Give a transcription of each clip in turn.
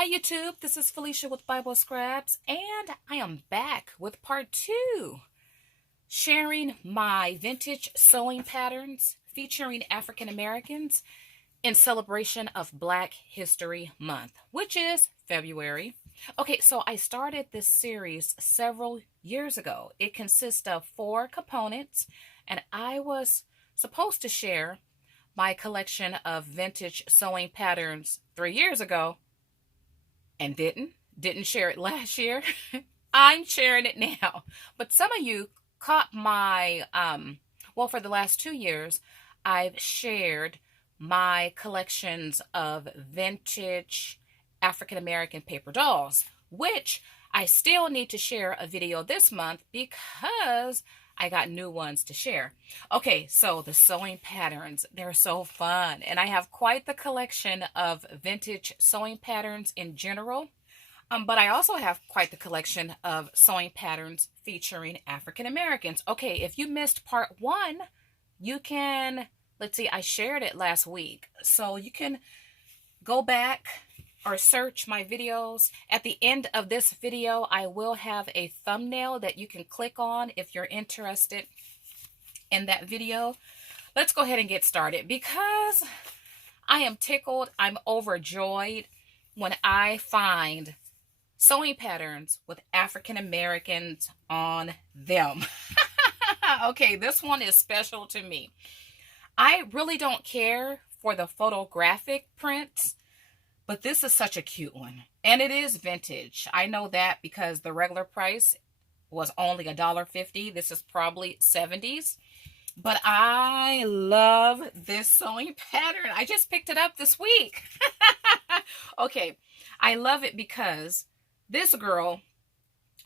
Hi YouTube, this is Felicia with Bible Scraps, and I am back with part two, sharing my vintage sewing patterns featuring African Americans in celebration of Black History Month, which is February. Okay, so I started this series several years ago. It consists of 4 components, and I was supposed to share my collection of vintage sewing patterns 3 years ago and didn't share it last year. I'm sharing it now. But some of you caught my well, for the last 2 years, I've shared my collections of vintage African American paper dolls, which I still need to share a video this month because I got new ones to share. Okay, so the sewing patterns, they're so fun. And I have quite the collection of vintage sewing patterns in general. But I also have quite the collection of sewing patterns featuring African Americans. Okay, if you missed part one, you can, let's see, I shared it last week. So you can go back or search my videos. At the end of this video, I will have a thumbnail that you can click on if you're interested in that video. Let's go ahead and get started because I am tickled, I'm overjoyed when I find sewing patterns with African Americans on them. Okay, this one is special to me. I really don't care for the photographic prints, but this is such a cute one. And it is vintage. I know that because the regular price was only $1.50. This is probably 70s. But I love this sewing pattern. I just picked it up this week. Okay, I love it because this girl,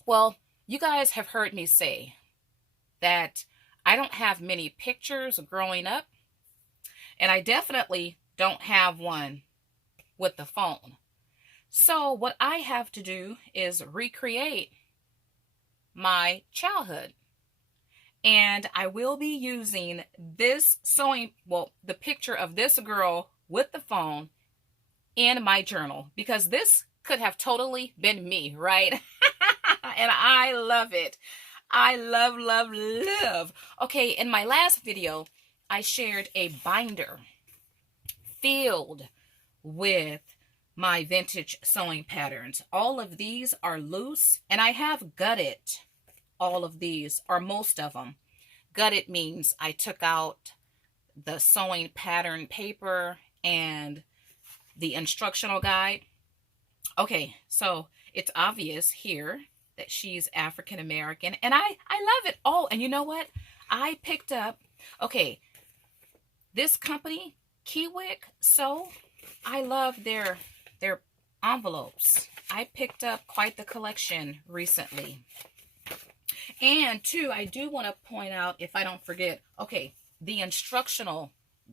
well, you guys have heard me say that I don't have many pictures growing up, and I definitely don't have one with the phone. So what I have to do is recreate my childhood. And I will be using this sewing, well, the picture of this girl with the phone in my journal because this could have totally been me, right? And I love it. I love, love, love. Okay, in my last video, I shared a binder filled with my vintage sewing patterns. All of these are loose, and I have gutted all of these, or most of them. Gutted means I took out the sewing pattern paper and the instructional guide. Okay, so it's obvious here that she's African American, and I love it. Oh, and you know what? I picked up, okay, this company, Kiwick Sew, I love their envelopes. I picked up quite the collection recently. And two, I do want to point out, if I don't forget, okay, the instructional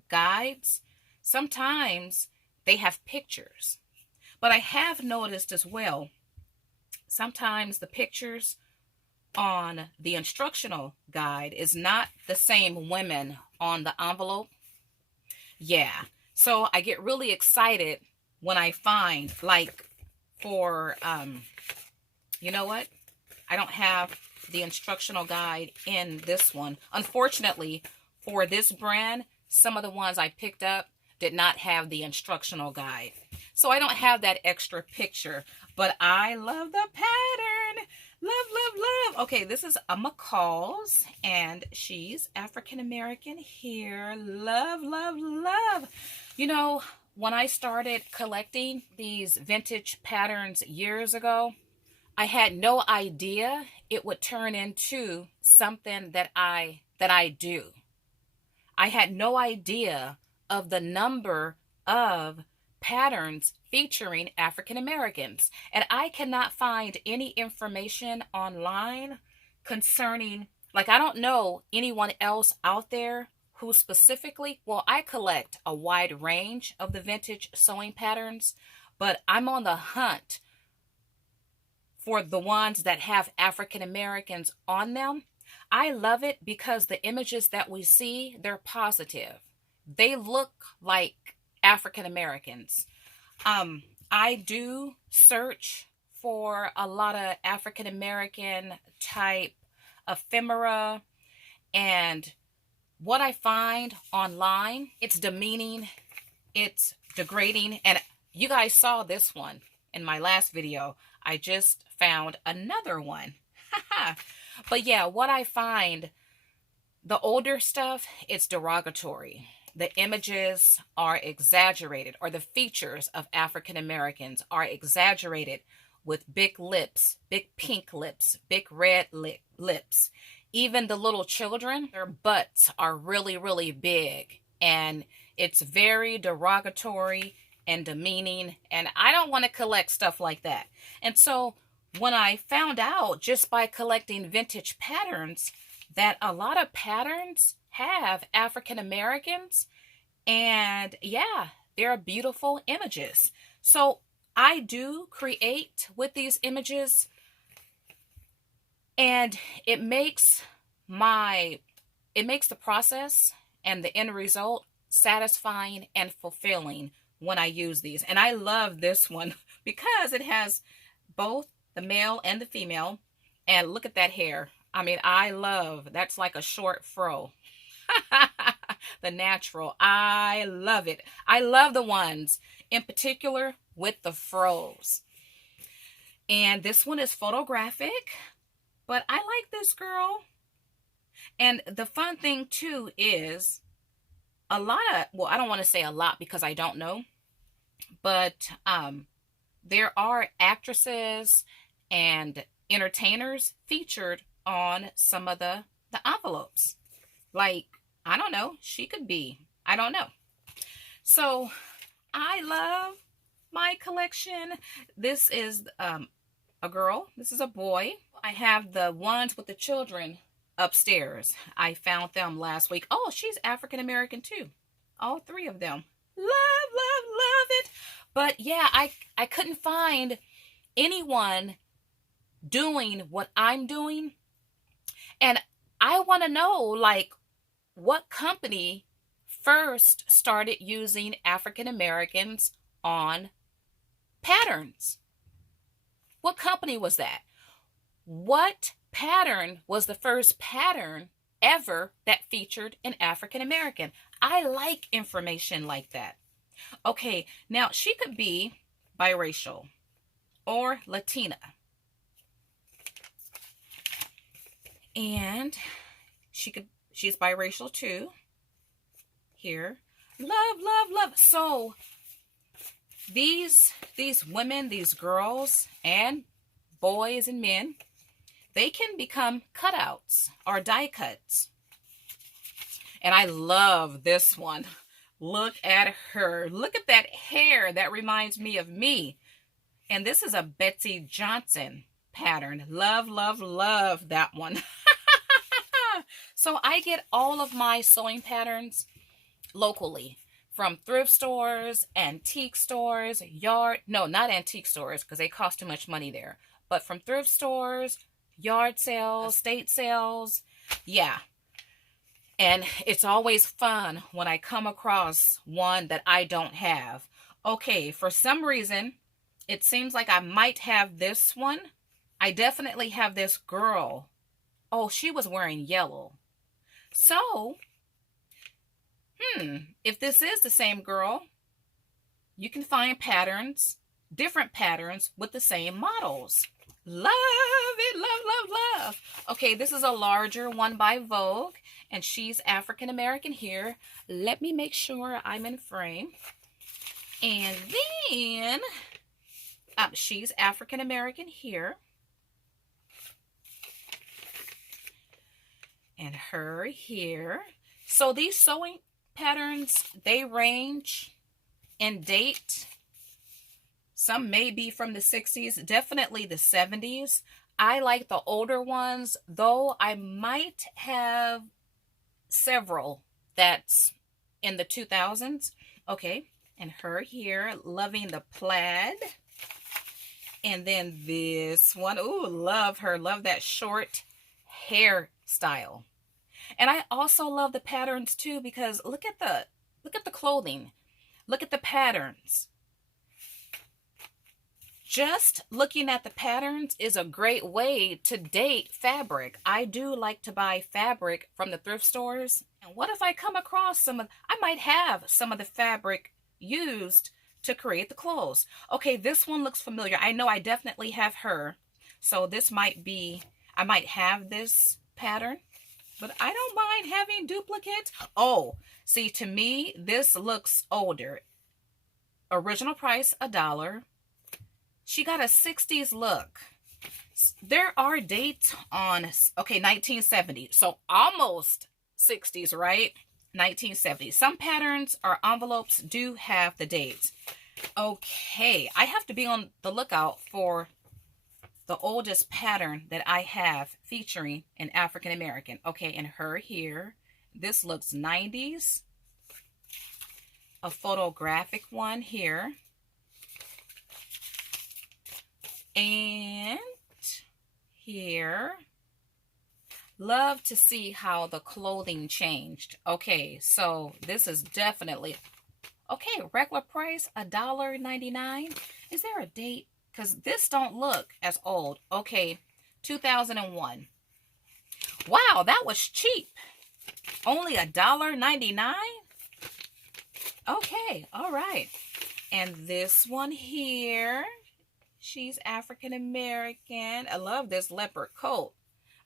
guides, sometimes they have pictures. But I have noticed as well, sometimes the pictures on the instructional guide is not the same women on the envelope. Yeah, so I get really excited when I find, like, for, you know what? I don't have the instructional guide in this one. Unfortunately, for this brand, some of the ones I picked up did not have the instructional guide. So I don't have that extra picture, but I love the pattern. Love, love, love. Okay, this is a McCall's, and she's African American here. Love, love, love. You know, when I started collecting these vintage patterns years ago, I had no idea it would turn into something that I do. I had no idea of the number of patterns featuring African Americans. And I cannot find any information online concerning, like, I don't know anyone else out there who specifically, well, I collect a wide range of the vintage sewing patterns, but I'm on the hunt for the ones that have African Americans on them. I love it because the images that we see, they're positive. They look like African Americans. I do search for a lot of African American type ephemera, and what I find online, it's demeaning, it's degrading, and you guys saw this one in my last video. I just found another one. But yeah, what I find, the older stuff, it's derogatory. The images are exaggerated, or the features of African Americans are exaggerated with big lips, big pink lips, big red lips. Even the little children, their butts are really, really big. And it's very derogatory and demeaning. And I don't want to collect stuff like that. And so when I found out just by collecting vintage patterns that a lot of patterns have African Americans, and yeah, they're beautiful images. So I do create with these images, and it makes the process and the end result satisfying and fulfilling when I use these. And I love this one because it has both the male and the female. And look at that hair. I mean, I love, that's like a short fro. The natural. I love it. I love the ones in particular with the fros. And this one is photographic, but I like this girl. And the fun thing too is a lot of, well, I don't want to say a lot because I don't know, but there are actresses and entertainers featured on some of the envelopes. Like, I don't know, she could be, I don't know. So I love my collection. This is a girl, this is a boy. I have the ones with the children upstairs. I found them last week. Oh, she's African American too. All three of them. Love, love, love it. But yeah, I couldn't find anyone doing what I'm doing. And I want to know, like, what company first started using African Americans on patterns? What company was that? What pattern was the first pattern ever that featured an African American? I like information like that. Okay, now she could be biracial or Latina. And she's biracial too. Here. Love, love, love. So these women, these girls and boys and men, they can become cutouts or die cuts. And I love this one. Look at her. Look at that hair. That reminds me of me. And this is a Betsey Johnson pattern. Love, love, love that one. So I get all of my sewing patterns locally from thrift stores, antique stores, not antique stores because they cost too much money there, but from thrift stores, yard sales, estate sales. Yeah. And it's always fun when I come across one that I don't have. Okay, for some reason, it seems like I might have this one. I definitely have this girl. Oh, she was wearing yellow. So, if this is the same girl, you can find patterns, different patterns with the same models. Love it, love, love, love. Okay, this is a larger one by Vogue, and she's African American here. Let me make sure I'm in frame. And then, she's African American here. And her here. So these sewing patterns, they range in date. Some may be from the 60s, definitely the 70s. I like the older ones, though I might have several that's in the 2000s. Okay, and her here, loving the plaid. And then this one, ooh, love her, love that short hairstyle. And I also love the patterns too, because look at the clothing. Look at the patterns. just looking at the patterns is a great way to date fabric. I do like to buy fabric from the thrift stores. And what if I come across I might have some of the fabric used to create the clothes. Okay, this one looks familiar. I know I definitely have her. So this might be, I might have this pattern, but I don't mind having duplicates. Oh, see, to me, this looks older. Original price, $1. She got a 60s look. There are dates on, okay, 1970. So almost 60s, right? 1970. Some patterns or envelopes do have the dates. Okay, I have to be on the lookout for the oldest pattern that I have featuring an African American. Okay, and her here. This looks 90s. A photographic one here. And here. Love to see how the clothing changed. Okay, so this is definitely, okay, regular price, $1.99. Is there a date? Because this don't look as old. Okay, 2001. Wow, that was cheap. Only $1.99? Okay, all right. And this one here, she's African American. I love this leopard coat.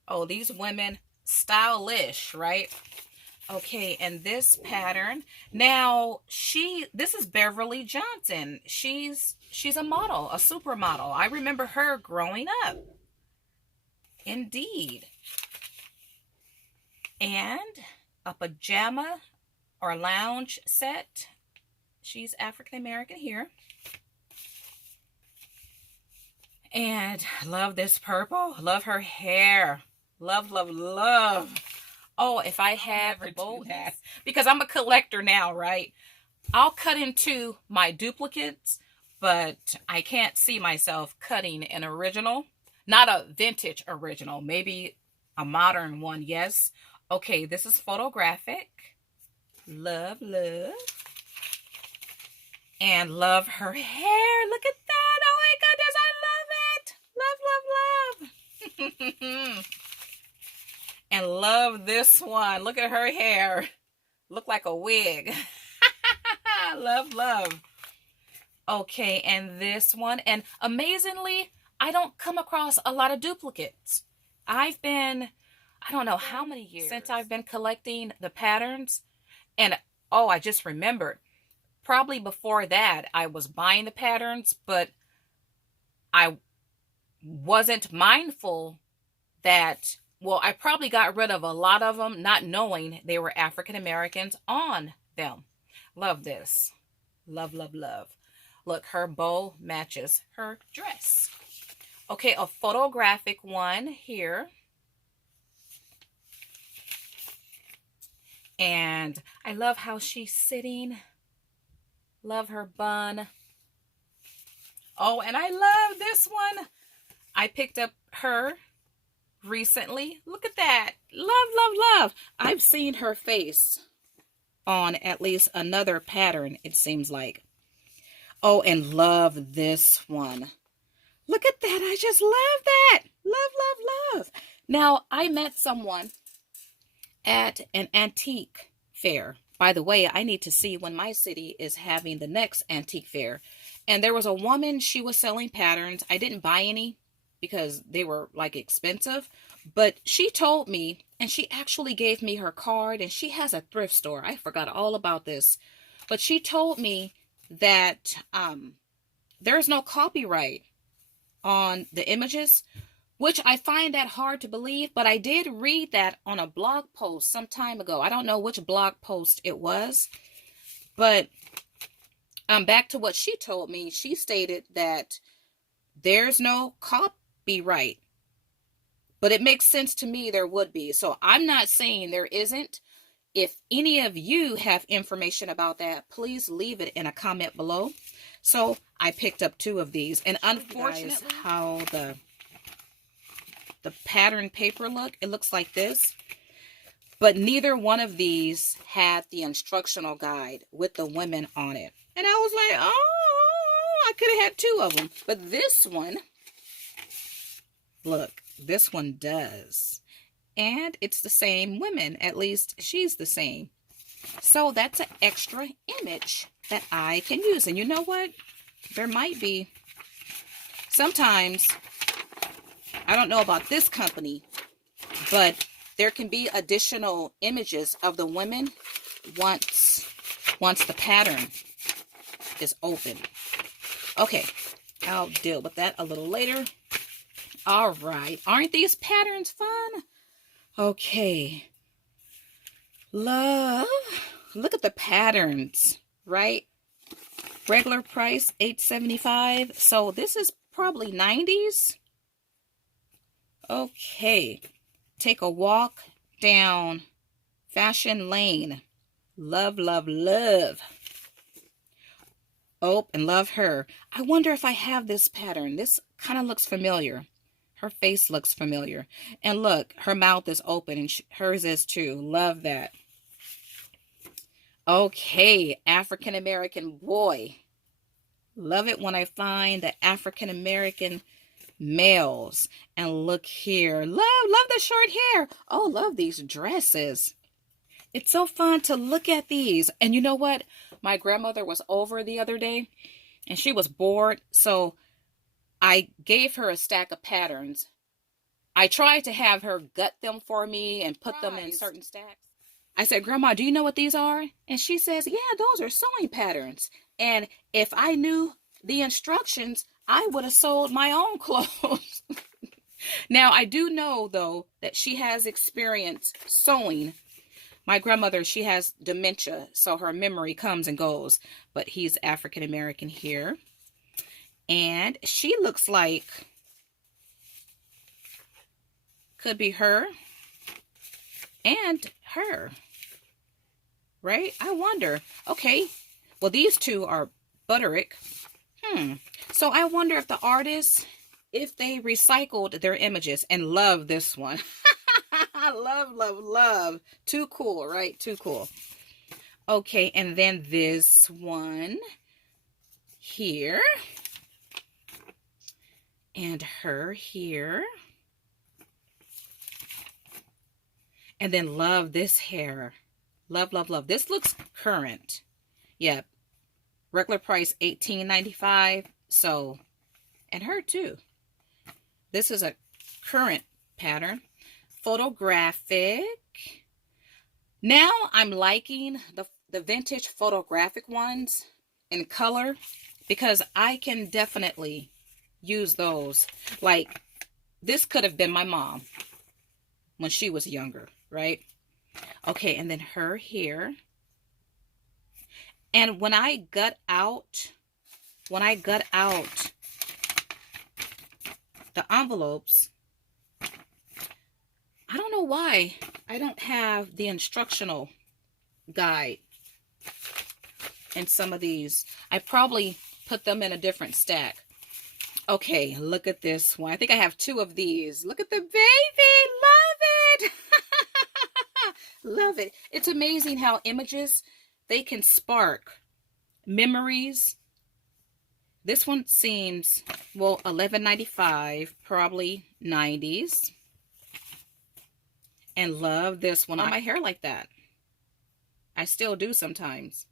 Oh, these women, stylish, right? Okay, and this pattern. Now, this is Beverly Johnson. She's a model, a supermodel. I remember her growing up. Indeed. And a pajama or lounge set. She's African American here. And love this purple. Love her hair. Love, love, love. Oh, if I had the boldness, because I'm a collector now, right? I'll cut into my duplicates, but I can't see myself cutting an original. Not a vintage original, maybe a modern one, yes. Okay, this is photographic. Love, love. And love her hair. Look at that. Oh my goodness, I love it. Love, love, love. And love this one. Look at her hair. Look like a wig. Love, love. Okay, and this one. And amazingly, I don't come across a lot of duplicates. I've been, I don't know how many years since I've been collecting the patterns. And, oh, I just remembered. Probably before that, I was buying the patterns, but I wasn't mindful that, well, I probably got rid of a lot of them, not knowing they were African Americans on them. Love this. Love, love, love. Look, her bow matches her dress. Okay, a photographic one here. And I love how she's sitting. Love her bun. Oh, and I love this one. I picked up her recently. Look at that. Love, love, love. I've seen her face on at least another pattern, it seems like. Oh, and love this one. Look at that. I just love that. Love, love, love. Now, I met someone at an antique fair. By the way, I need to see when my city is having the next antique fair. And there was a woman, she was selling patterns. I didn't buy any because they were like expensive. But she told me, and she actually gave me her card, and she has a thrift store. I forgot all about this. But she told me that there's no copyright on the images, which I find that hard to believe, but I did read that on a blog post some time ago. I don't know which blog post it was, but back to what she told me. She stated that there's no copyright, but it makes sense to me there would be. So I'm not saying there isn't. If any of you have information about that, please leave it in a comment below. So I picked up 2 of these, and unfortunately, how the pattern paper look, it looks like this. But neither one of these had the instructional guide with the women on it. And I was like, oh, I could have had 2 of them. But this one, look, this one does. And it's the same women. At least she's the same. So that's an extra image that I can use. And you know what? There might be, sometimes, I don't know about this company, but there can be additional images of the women once the pattern is open. Okay, I'll deal with that a little later. All right, aren't these patterns fun? Okay, love, look at the patterns, right? Regular price $8.75. So this is probably 90s. Okay, take a walk down fashion lane. Love, love, love. Oh, and love her. I wonder if I have this pattern. This kind of looks familiar. Her face looks familiar. And look, her mouth is open and hers is too. Love that. Okay, African American boy. Love it when I find the African American males. And look here. Love the short hair. Oh, love these dresses. It's so fun to look at these. And you know what? My grandmother was over the other day and she was bored. So I gave her a stack of patterns. I tried to have her gut them for me and put them in certain stacks. I said, Grandma, do you know what these are? And she says, yeah, those are sewing patterns. And if I knew the instructions, I would have sold my own clothes. Now, I do know, though, that she has experience sewing. My grandmother, she has dementia, so her memory comes and goes. But he's African American here. And she looks like, could be her and her. Right? I wonder. Okay. Well, these two are Butterick. So I wonder if the artists, if they recycled their images. And love this one. Love, love, love. Too cool, right? Too cool. Okay, and then this one here. And her here. And then love this hair. Love, love, love. This looks current. Yep. Regular price $18.95. So, and her too. This is a current pattern. Photographic. Now I'm liking the vintage photographic ones in color because I can definitely use those. Like, this could have been my mom when she was younger, right? Okay, and then her here. And when I gut out the envelopes, I don't know why I don't have the instructional guide in some of these. I probably put them in a different stack. Okay, look at this one. I think I have 2 of these. Look at the baby. Love it. Love it. It's amazing how images, they can spark memories. This one seems, well, $11.95, probably 90s. And love this one on my hair like that. I still do sometimes.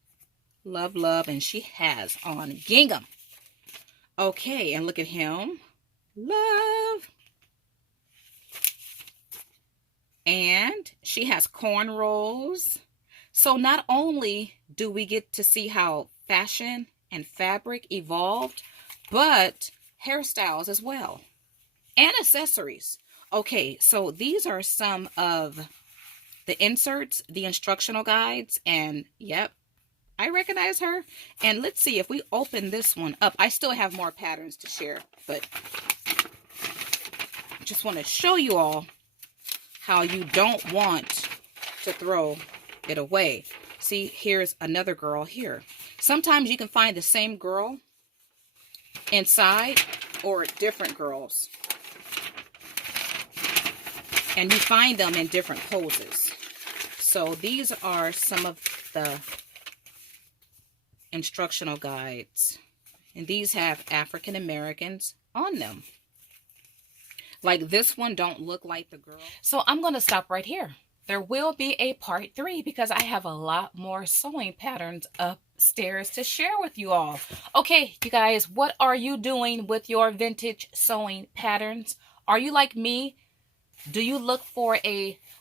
Love, love, and she has on gingham. Okay, and look at him. Love. And she has cornrows. So not only do we get to see how fashion and fabric evolved, but hairstyles as well. And accessories. Okay, so these are some of the inserts, the instructional guides, and yep, I recognize her. And let's see if we open this one up. I still have more patterns to share, but I just want to show you all how you don't want to throw it away. See, here's another girl here. Sometimes you can find the same girl inside or different girls. And you find them in different poses. So these are some of the instructional guides. And these have African Americans on them. Like this one don't look like the girl. So I'm going to stop right here. There will be a part 3 because I have a lot more sewing patterns upstairs to share with you all. Okay, you guys, what are you doing with your vintage sewing patterns? Are you like me? Do you look for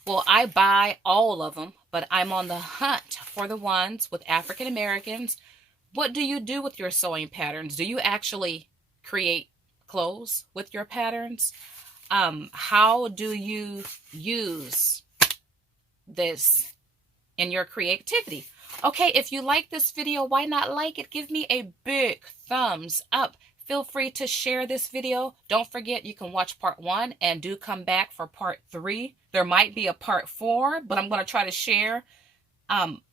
well, I buy all of them, but I'm on the hunt for the ones with African Americans. What do you do with your sewing patterns? Do you actually create clothes with your patterns? How do you use this in your creativity? Okay, if you like this video, why not like it? Give me a big thumbs up. Feel free to share this video. Don't forget you can watch part 1 and do come back for part 3. There might be a part 4, but I'm going to try to share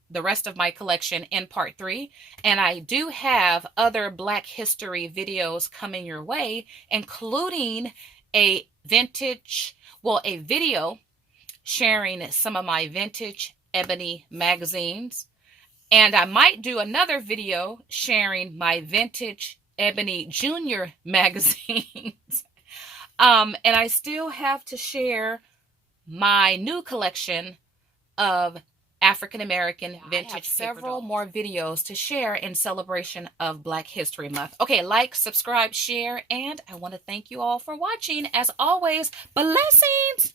the rest of my collection in part 3. And I do have other Black History videos coming your way, including a video sharing some of my vintage ebony magazines. And I might do another video sharing my vintage ebony junior magazines. And I still have to share my new collection of African American vintage. I have several more videos to share in celebration of Black History Month. Okay, like, subscribe, share, and I want to thank you all for watching. As always, blessings!